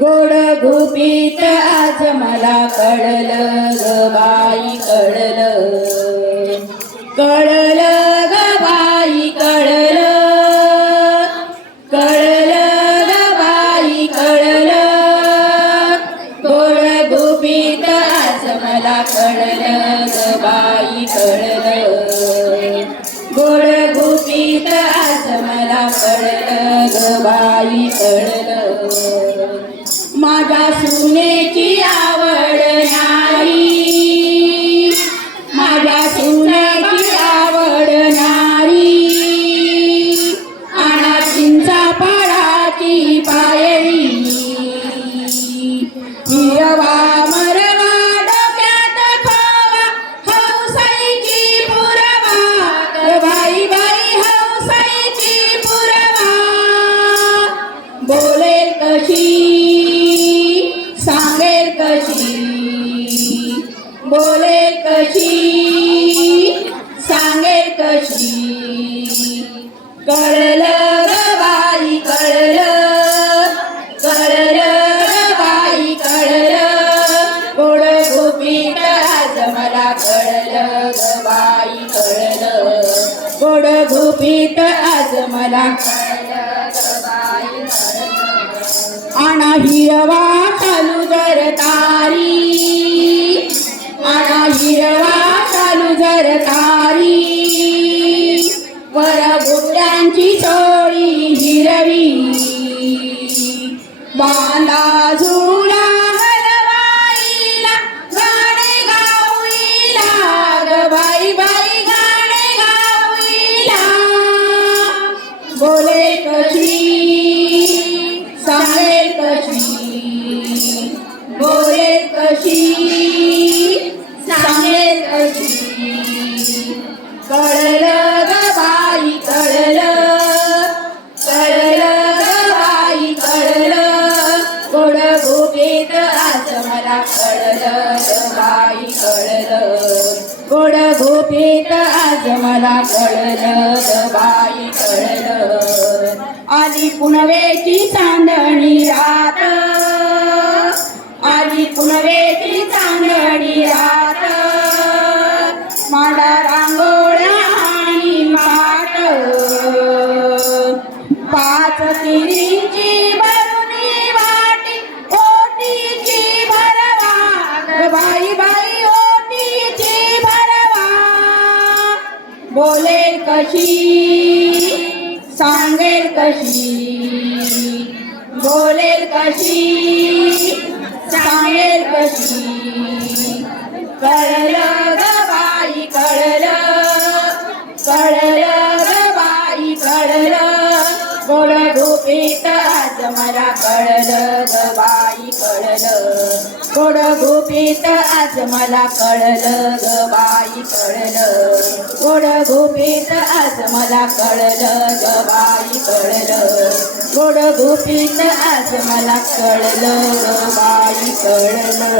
गोड गुपित आज मला कळलं ग बाई, कळलं कळलं ग बाई, कळलं कळलं ग बाई, कळलं गोड गुपित आज मला कळलं ग बाई, कळलं गोड गुपित आज मला कळलं ग बाई, कळलं माझ्या सुनेची आवड नाही, माझ्या सुनेची आवड नाही, आणा चिंचा पाडाची पायरी, हिरवा मरवा डोक्यात खावा, हौसाईची पुरवा बाई बाई, हौसाईची पुरवा बोलेल कशी सांगेल कशी, बोलेल कशी सांगेल कशी, कळलं ग बाई, कळलं कळलं ग बाई, कळलं गोड गुपित आज मला कळलं ग बाई, कळलं गोड गुपित आज मला कळलं ग बाई, कळलं आणा हिरवा चालू जर तारी, आणा हिरवा चालू जर तारी, वर बुट्यांची चोळी हिरवी, बांधा झुला हलवाईला, गाणे गाऊईला ग बाई बाई, गाणे गाऊईला बोले कशी सांगेल कशी, बोलेल कशी सांगेल कशी, कळलं ग बाई, कळलं कळलं ग बाई, कळलं गोड गुपित आज मला कळलं ग बाई, कळलं गोड गुपित आज मला कळलं ग बाई, कळलं आली पुनवेची चांदणी रात, आली पुनवेची चांदणी रात, मांडा रांगोळ्या आणि माट, पाच तिरीची भरुनी वाटी, ओटीची भरवा बाई बाई, ओटीची भरवा बोलेल कशी सांगेल कशी, बोलेल कशी सांगेल कशी, कळलं ग बाई, कळलं कळलं ग बाई, कळलं गोड गुपित आज मला कळलं ग बाई, कळलं गोड गुपित आज मला कळलं ग बाई, कळलं गोड गुपित आज मला कळलं ग बाई, कळलं गोड गुपित आज मला कळलं ग बाई, कळलं।